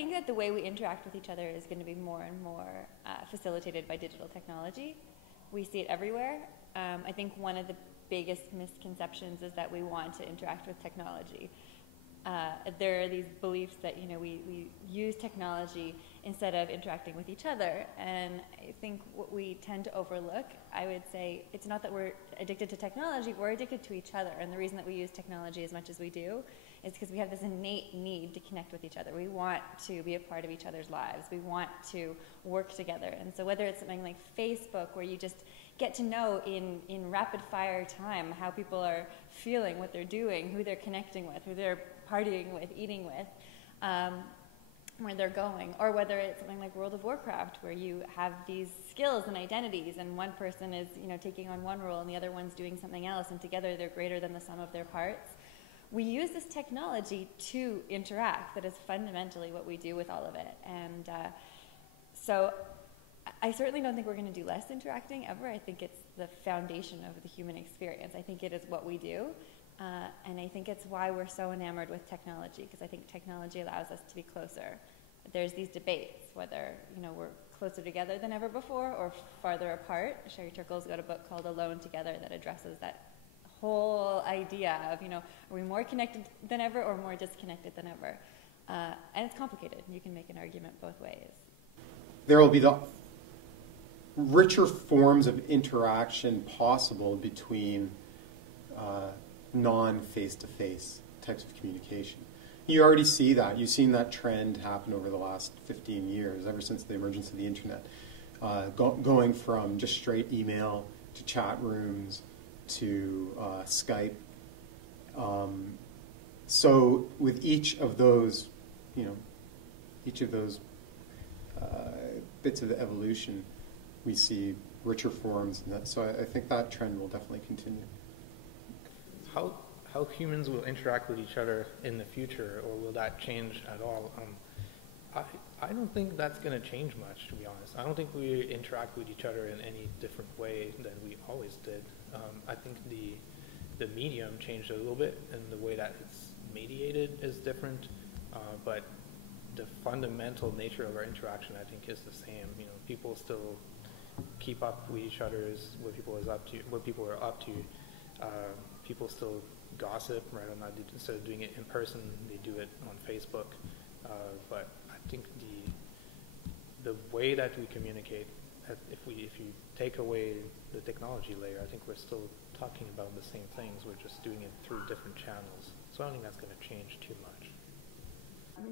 think that the way we interact with each other is going to be more and more facilitated by digital technology. We see it everywhere. I think one of the biggest misconceptions is that we want to interact with technology. There are these beliefs that, you know, we use technology instead of interacting with each other. And I think what we tend to overlook, I would say, it's not that we're addicted to technology, we're addicted to each other. And the reason that we use technology as much as we do is because we have this innate need to connect with each other. We want to be a part of each other's lives. We want to work together. And so whether it's something like Facebook, where you just get to know in rapid fire time how people are feeling, what they're doing, who they're connecting with, who they're partying with, eating with, where they're going, or whether it's something like World of Warcraft, where you have these skills and identities, and one person is, you know, taking on one role and the other one's doing something else, and together they're greater than the sum of their parts. We use this technology to interact. That is fundamentally what we do with all of it. And so I certainly don't think we're going to do less interacting ever. I think it's the foundation of the human experience. I think it is what we do. And I think it's why we're so enamored with technology, because I think technology allows us to be closer. There's these debates whether, you know, we're closer together than ever before or farther apart. Sherry Turkle's got a book called Alone Together that addresses that whole idea of, you know, are we more connected than ever or more disconnected than ever? And it's complicated. You can make an argument both ways. There will be the richer forms of interaction possible between non-face-to-face types of communication. You already see that. You've seen that trend happen over the last 15 years, ever since the emergence of the internet, going from just straight email to chat rooms to Skype. So with each of those, you know, bits of the evolution, we see richer forms. And so I think that trend will definitely continue. How humans will interact with each other in the future, or will that change at all? I don't think that's going to change much, to be honest. I don't think we interact with each other in any different way than we always did. I think the medium changed a little bit, and the way that it's mediated is different, but the fundamental nature of our interaction, I think, is the same. You know, people still keep up with each other's what people are up to. People still gossip, right? Instead of doing it in person, they do it on Facebook. But I think the way that we communicate, if you take away the technology layer, I think we're still talking about the same things. We're just doing it through different channels. So I don't think that's going to change too much.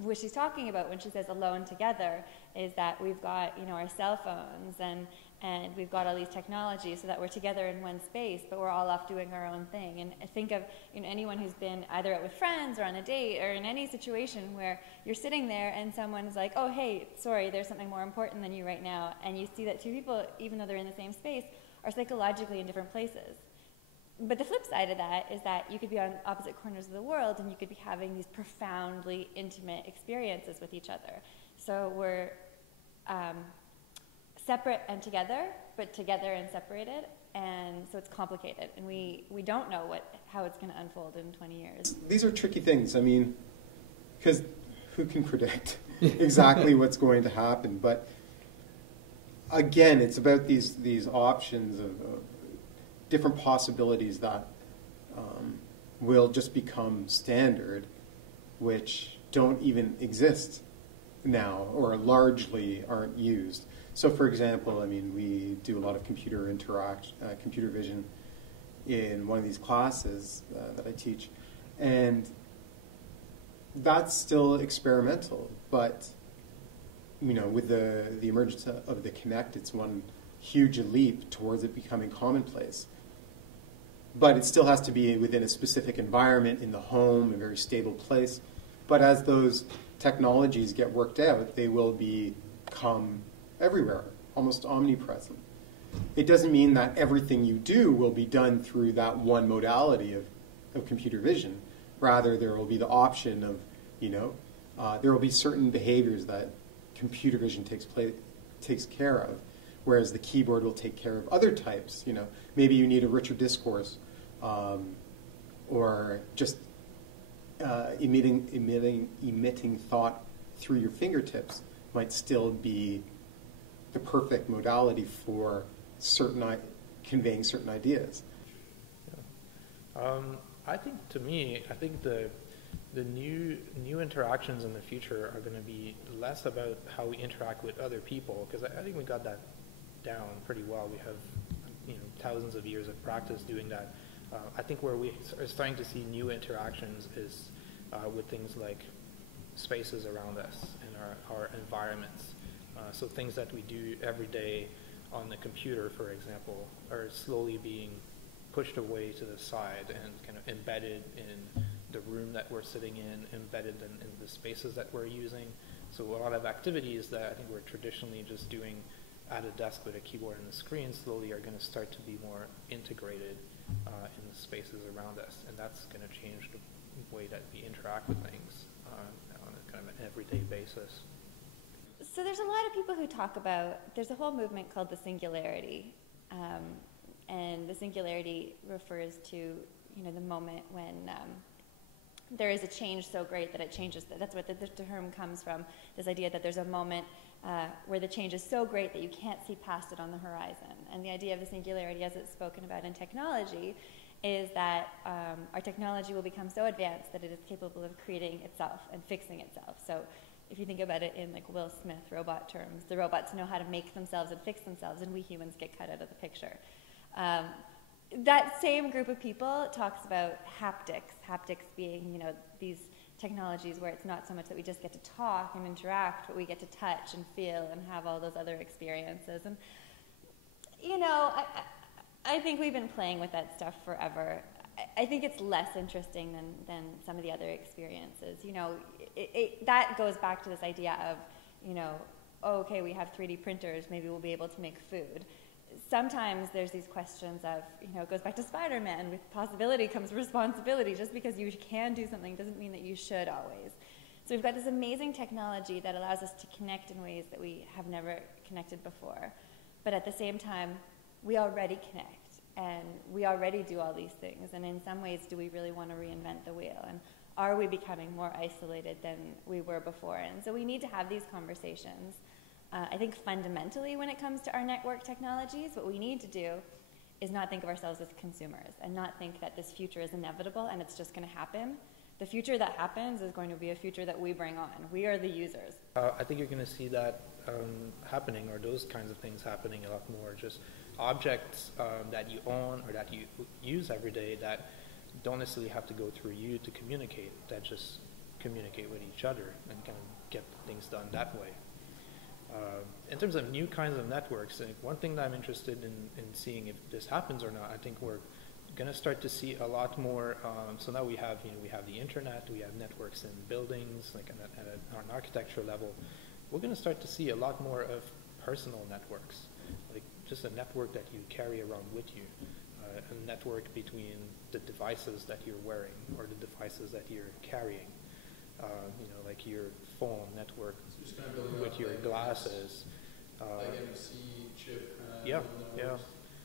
What she's talking about when she says alone together is that we've got, you know, our cell phones and we've got all these technologies so that we're together in one space, but we're all off doing our own thing. And I think of, you know, anyone who's been either out with friends or on a date or in any situation where you're sitting there and someone's like, oh, hey, sorry, there's something more important than you right now. And you see that two people, even though they're in the same space, are psychologically in different places. But the flip side of that is that you could be on opposite corners of the world and you could be having these profoundly intimate experiences with each other. So we're separate and together, but together and separated, and so it's complicated. And we don't know how it's going to unfold in 20 years. These are tricky things. I mean, because who can predict exactly what's going to happen? But again, it's about these options of different possibilities that will just become standard, which don't even exist now or largely aren't used. So for example, I mean, we do a lot of computer vision in one of these classes that I teach, and that's still experimental, but you know, with the emergence of the Kinect, it's one huge leap towards it becoming commonplace. But it still has to be within a specific environment, in the home, a very stable place. But as those technologies get worked out, they will become everywhere, almost omnipresent. It doesn't mean that everything you do will be done through that one modality of computer vision. Rather, there will be the option of, you know, there will be certain behaviors that computer vision takes care of, whereas the keyboard will take care of other types. You know, maybe you need a richer discourse, or just emitting through your fingertips might still be the perfect modality for conveying certain ideas. I think, to me, I think the new interactions in the future are going to be less about how we interact with other people, because I think we got that down pretty well. We have thousands of years of practice doing that. I think where we are starting to see new interactions is with things like spaces around us and our environments. So things that we do every day on the computer, for example, are slowly being pushed away to the side and kind of embedded in the room that we're sitting in, embedded in the spaces that we're using. So a lot of activities that I think we're traditionally just doing at a desk with a keyboard and a screen slowly are going to start to be more integrated in the spaces around us, and that's going to change the way that we interact with things on a kind of an everyday basis. So there's a lot of people who talk about, there's a whole movement called the singularity, and the singularity refers to the moment when there is a change so great that it changes. That's what the term comes from, this idea that there's a moment where the change is so great that you can't see past it on the horizon. And the idea of the singularity, as it's spoken about in technology, is that our technology will become so advanced that it is capable of creating itself and fixing itself. So if you think about it in like Will Smith robot terms, the robots know how to make themselves and fix themselves, and we humans get cut out of the picture. That same group of people talks about haptics being, these technologies where it's not so much that we just get to talk and interact, but we get to touch and feel and have all those other experiences. And, I think we've been playing with that stuff forever. I think it's less interesting than some of the other experiences. That goes back to this idea of, okay, we have 3D printers, maybe we'll be able to make food. Sometimes there's these questions of, it goes back to Spider-Man, with possibility comes responsibility. Just because you can do something doesn't mean that you should always. So we've got this amazing technology that allows us to connect in ways that we have never connected before. But at the same time, we already connect, and we already do all these things. And in some ways, do we really want to reinvent the wheel? And are we becoming more isolated than we were before? And so we need to have these conversations. I think fundamentally when it comes to our network technologies, what we need to do is not think of ourselves as consumers and not think that this future is inevitable and it's just going to happen. The future that happens is going to be a future that we bring on. We are the users. I think you're going to see that happening, or those kinds of things happening a lot more. Just objects that you own or that you use every day that don't necessarily have to go through you to communicate, that just communicate with each other and kind of get things done that way. In terms of new kinds of networks, one thing that I'm interested in seeing if this happens or not, I think we're going to start to see a lot more. So now we have the internet, we have networks in buildings, like at an architecture level. We're going to start to see a lot more of personal networks, like just a network that you carry around with you, a network between the devices that you're wearing or the devices that you're carrying. Like your phone network with your glasses. Like MC chip. Yeah.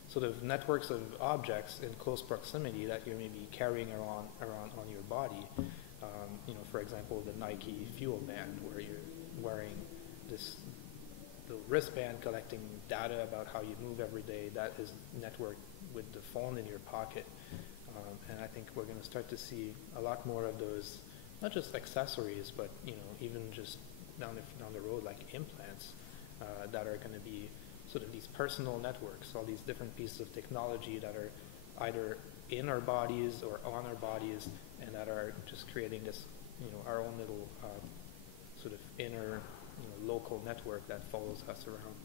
Sort of networks of objects in close proximity that you're maybe carrying around on your body. For example, the Nike Fuel Band, where you're wearing the wristband collecting data about how you move every day. That is networked with the phone in your pocket. And I think we're going to start to see a lot more of those. Not just accessories, but even just down the road, like implants that are going to be sort of these personal networks, all these different pieces of technology that are either in our bodies or on our bodies, and that are just creating this, our own little sort of inner, local network that follows us around.